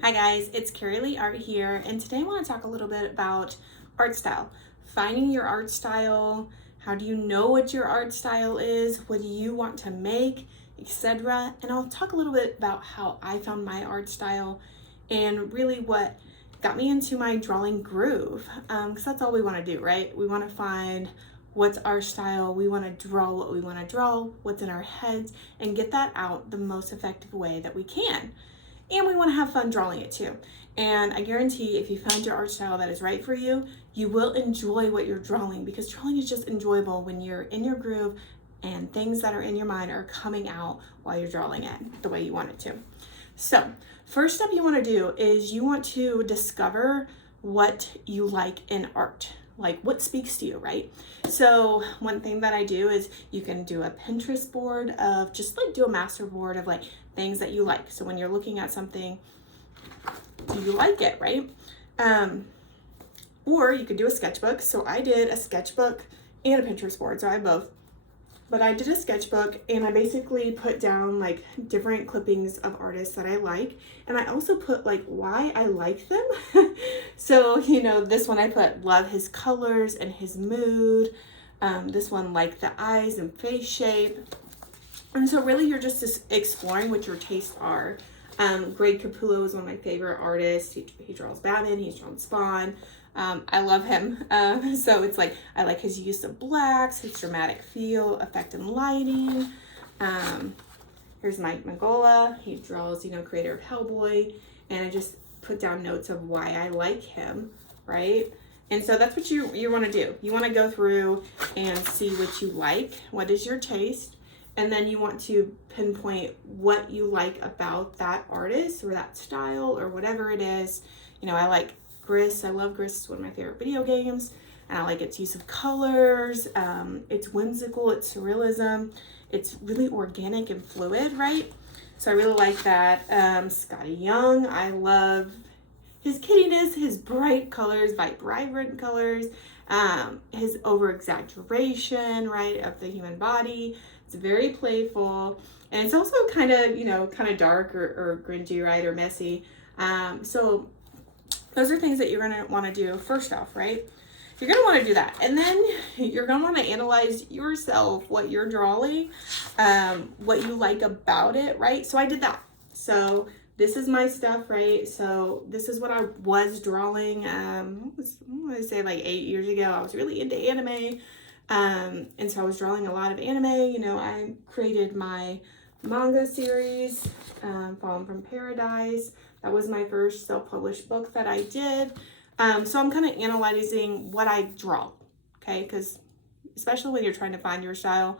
Hi guys, it's Carrie Lee Art here, and today I want to talk a little bit about art style. Finding your art style, how do you know what your art style is, what do you want to make, etc. And I'll talk a little bit about how I found my art style and really what got me into my drawing groove. Because that's all we want to do, right? We want to find what's our style, we want to draw what we want to draw, what's in our heads, and get that out the most effective way that we can. And we want to have fun drawing it too. And I guarantee if you find your art style that is right for you, you will enjoy what you're drawing, because drawing is just enjoyable when you're in your groove and things that are in your mind are coming out while you're drawing it the way you want it to. So, first step you want to do is you want to discover what you like in art. Like what speaks to you, right? So one thing that I do is you can do a Pinterest board of just like do a master board of like things that you like. So when you're looking at something, do you like it, right? Or you could do a sketchbook. So I did a sketchbook and a Pinterest board. So I have both. But I did a sketchbook and I basically put down like different clippings of artists that I like. And I also put like why I like them. So, this one I put love his colors and his mood. This one like the eyes and face shape. And so really you're just exploring what your tastes are. Greg Capullo is one of my favorite artists. He draws Batman, he's drawn Spawn. I love him. So it's like, I like his use of blacks, his dramatic feel, effect and lighting. Here's Mike Mignola. He draws, creator of Hellboy. And I just put down notes of why I like him, right? And so that's what you want to do. You want to go through and see what you like. What is your taste? And then you want to pinpoint what you like about that artist or that style or whatever it is. I like Gris. I love Gris. It's one of my favorite video games. And I like its use of colors. It's whimsical. It's surrealism. It's really organic and fluid, right? So I really like that. Skottie Young. I love his kiddiness, his bright colors, vibrant colors, his over-exaggeration, right, of the human body. It's very playful. And it's also kind of dark or gringy, right, or messy. So those are things that you're going to want to do first off, right? You're going to want to do that. And then you're going to want to analyze yourself, what you're drawing, what you like about it, right? So I did that. So this is my stuff, right? So this is what I was drawing. I want to say like 8 years ago. I was really into anime. And so I was drawing a lot of anime. I created my manga series, Fallen from Paradise. That was my first self-published book that I did. So I'm kind of analyzing what I draw, okay? Because especially when you're trying to find your style,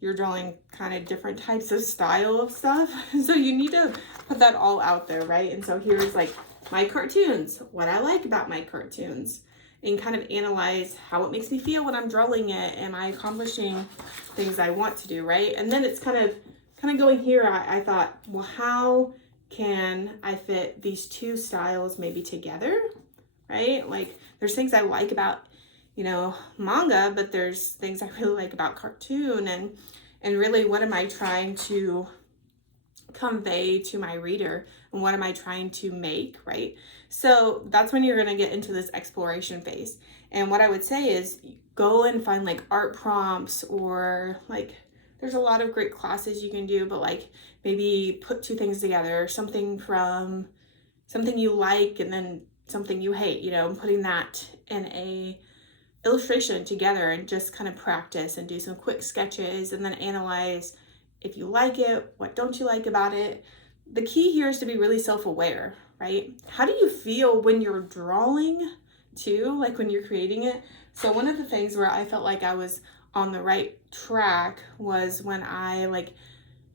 you're drawing kind of different types of style of stuff. So you need to put that all out there, right? And so here's like my cartoons, what I like about my cartoons, and kind of analyze how it makes me feel when I'm drawing it. Am I accomplishing things I want to do, right? And then it's kind of going here. I thought, well, how can I fit these two styles maybe together, right? Like there's things I like about, manga, but there's things I really like about cartoon, and really what am I trying to convey to my reader, and what am I trying to make, right? So that's when you're going to get into this exploration phase. And what I would say is go and find like art prompts, or like there's a lot of great classes you can do, but like maybe put two things together, something from something you like and then something you hate, putting that in a illustration together, and just kind of practice and do some quick sketches and then analyze if you like it, what don't you like about it. The key here is to be really self-aware, right? How do you feel when you're drawing too, like when you're creating it? So one of the things where I felt like I was on the right track was when I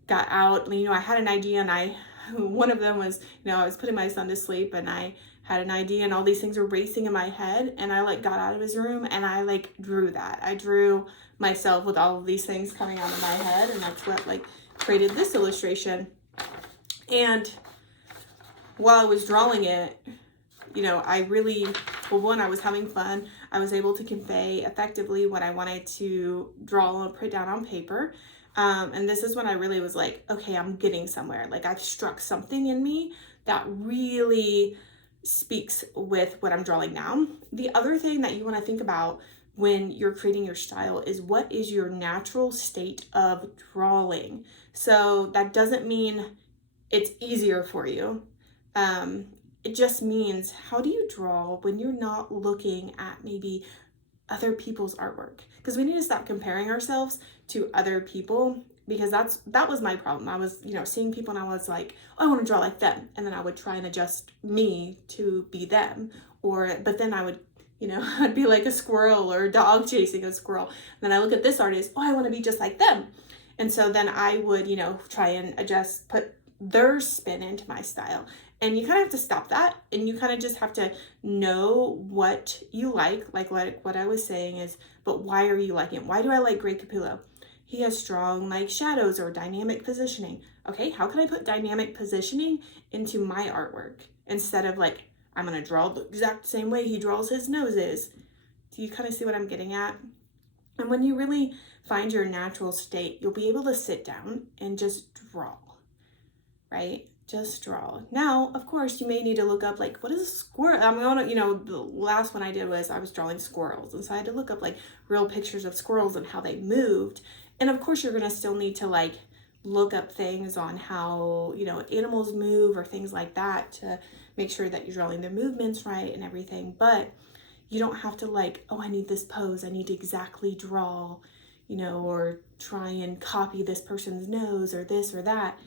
got out, I had an idea, and one of them was, I was putting my son to sleep and I had an idea and all these things were racing in my head, and I got out of his room and I drew that. I drew myself with all of these things coming out of my head, and that's what created this illustration. And while I was drawing it, I really, well, one, I was having fun. I was able to convey effectively what I wanted to draw and put down on paper. And this is when I really was like, okay, I'm getting somewhere. Like I've struck something in me that really speaks with what I'm drawing now. The other thing that you want to think about when you're creating your style is what is your natural state of drawing. So that doesn't mean it's easier for you. It just means, how do you draw when you're not looking at maybe other people's artwork? Because we need to stop comparing ourselves to other people, because that was my problem. I was, seeing people and I was like, oh, I want to draw like them. And then I would try and adjust me to be them. But then I would, I'd be like a squirrel or a dog chasing a squirrel. And then I look at this artist, oh, I want to be just like them. And so then I would, try and adjust, put their spin into my style. And you kind of have to stop that, and you kind of just have to know what you like what I was saying is, but why are you liking it? Why do I like Greg Capullo? He has strong like shadows or dynamic positioning. Okay, how can I put dynamic positioning into my artwork instead of like, I'm gonna draw the exact same way he draws his noses? Do you kind of see what I'm getting at? And when you really find your natural state, you'll be able to sit down and just draw, right? Just draw. Now, of course, you may need to look up like, what is a squirrel? I'm gonna, the last one I did was I was drawing squirrels. And so I had to look up like real pictures of squirrels and how they moved. And of course, you're gonna still need to like look up things on how, animals move or things like that to make sure that you're drawing their movements right and everything. But you don't have to like, oh, I need this pose. I need to exactly draw, or try and copy this person's nose or this or that.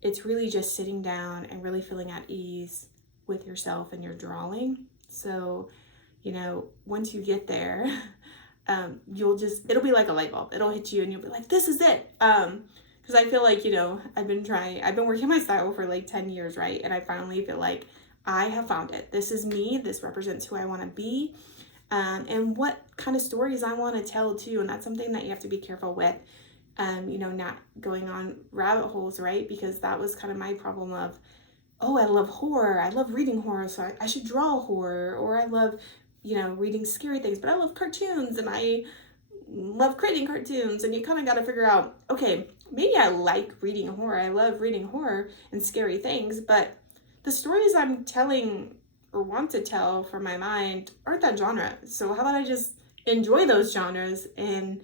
It's really just sitting down and really feeling at ease with yourself and your drawing. So, once you get there, it'll be like a light bulb. It'll hit you and you'll be like, this is it. Because I feel like, I've been working my style for like 10 years, right? And I finally feel like I have found it. This is me. This represents who I want to be. And what kind of stories I want to tell too. And that's something that you have to be careful with. Not going on rabbit holes, right? Because that was kind of my problem of, oh, I love horror. I love reading horror, so I should draw horror. Or I love, reading scary things, but I love cartoons and I love creating cartoons. And you kind of got to figure out, okay, maybe I like reading horror. I love reading horror and scary things, but the stories I'm telling or want to tell from my mind aren't that genre. So how about I just enjoy those genres and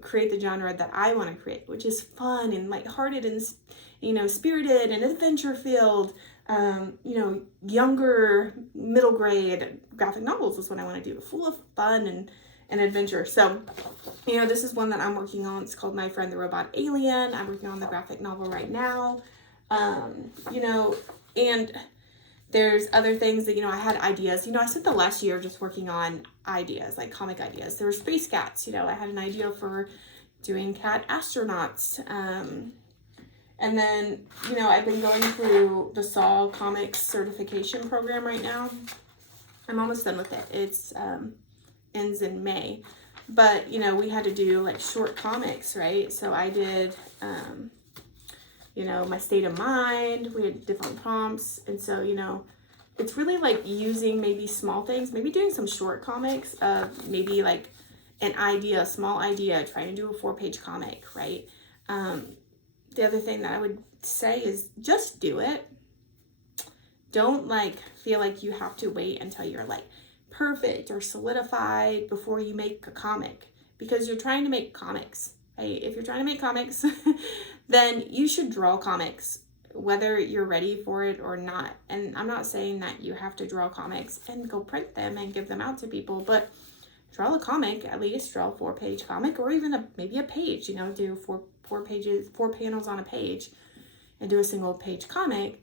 create the genre that I want to create, which is fun and lighthearted and, spirited and adventure filled, younger middle grade graphic novels is what I want to do, full of fun and adventure. So, this is one that I'm working on. It's called My Friend the Robot Alien. I'm working on the graphic novel right now. And there's other things that, I had ideas. I spent the last year just working on ideas, like comic ideas. There were space cats. I had an idea for doing cat astronauts. And then, I've been going through the Saw Comics certification program right now. I'm almost done with it. It's ends in May. But, we had to do like short comics, right? So I did... my state of mind, we had different prompts. And so, it's really like using maybe small things, maybe doing some short comics of maybe like an idea, a small idea, trying to do a 4-page comic, right? The other thing that I would say is just do it. Don't like feel like you have to wait until you're like perfect or solidified before you make a comic, because you're trying to make comics. Hey, if you're trying to make comics, then you should draw comics, whether you're ready for it or not. And I'm not saying that you have to draw comics and go print them and give them out to people, but draw a comic, at least draw a 4-page comic, or even maybe a page, do four pages, 4 panels on a page and do a single page comic.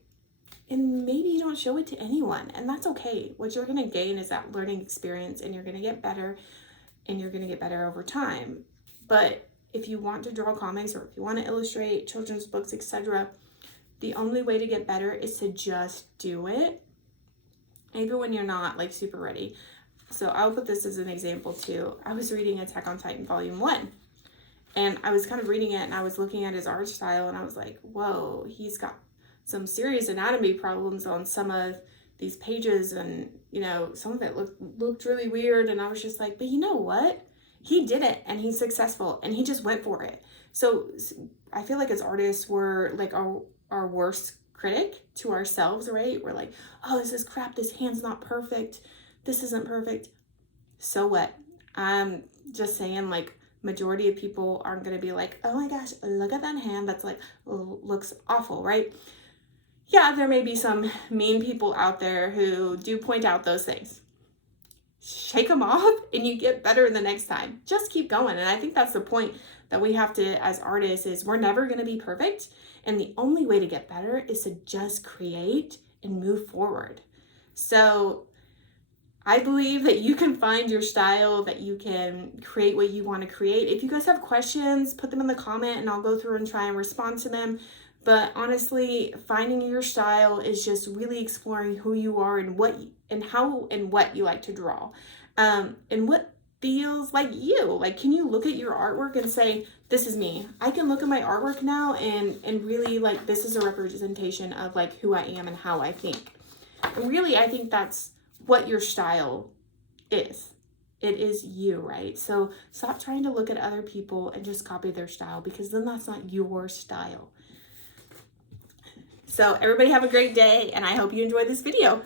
And maybe you don't show it to anyone, and that's okay. What you're going to gain is that learning experience, and you're going to get better, and you're going to get better over time. But if you want to draw comics, or if you want to illustrate children's books, etc., the only way to get better is to just do it, even when you're not like super ready. So I'll put this as an example too. I was reading Attack on Titan Volume 1, and I was kind of reading it, and I was looking at his art style, and I was like, whoa, he's got some serious anatomy problems on some of these pages, and some of it looked really weird. And I was just like, but you know what? He did it, and he's successful, and he just went for it. So I feel like as artists, we're like our worst critic to ourselves, right? We're like, oh, this is crap. This hand's not perfect. This isn't perfect. So what? I'm just saying, like, majority of people aren't going to be like, oh my gosh, look at that hand. That's like, looks awful, right? Yeah, there may be some mean people out there who do point out those things. Shake them off and you get better the next time. Just keep going. And I think that's the point that we have to, as artists, is we're never going to be perfect. And the only way to get better is to just create and move forward. So I believe that you can find your style, that you can create what you want to create. If you guys have questions, put them in the comment and I'll go through and try and respond to them. But honestly, finding your style is just really exploring who you are and what and how and what you like to draw. And what feels like you. Like, can you look at your artwork and say, this is me? I can look at my artwork now and really, like, this is a representation of like who I am and how I think. And really, I think that's what your style is. It is you, right? So stop trying to look at other people and just copy their style, because then that's not your style. So everybody have a great day, and I hope you enjoyed this video.